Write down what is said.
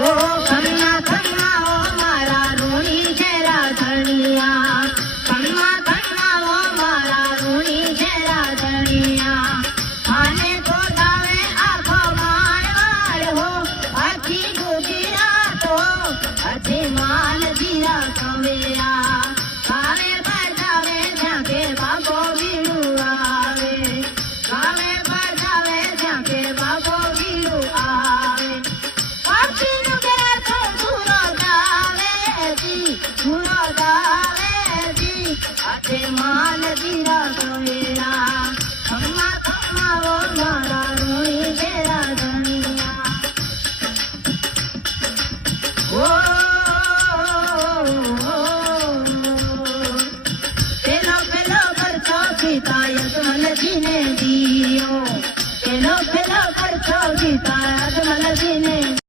ઓ ખમ્મા ખમ્મા ઓ મારા રૂણી છે રાધણિયા, ખમ્મા ખમ્મા ઓ મારા રૂણી છે રાધણિયા. આને તો ગાવે આખો મારવાડ હો, આખી ગુજરાતો અજે માન જીરા કવેરા. ગાવે બજાવે જ્યાં કે બાબો બીડું આવે, ગાવે બજાવે જ્યાં કે બાબો બીડું આવે. પક્ષીનું ઘેર તો ધૂળો દાવેજી, ધૂળો દાવેજી અજે માન જીરા કવેરા. ખમ્મા ખમ્મા ઓ મારા રૂણી છે રાધણિયા. પેલો પેલો ખર્ચો પિતા યજમલજીને દિયો, પેલો પેલો ખર્ચો પિતા યજમલજીને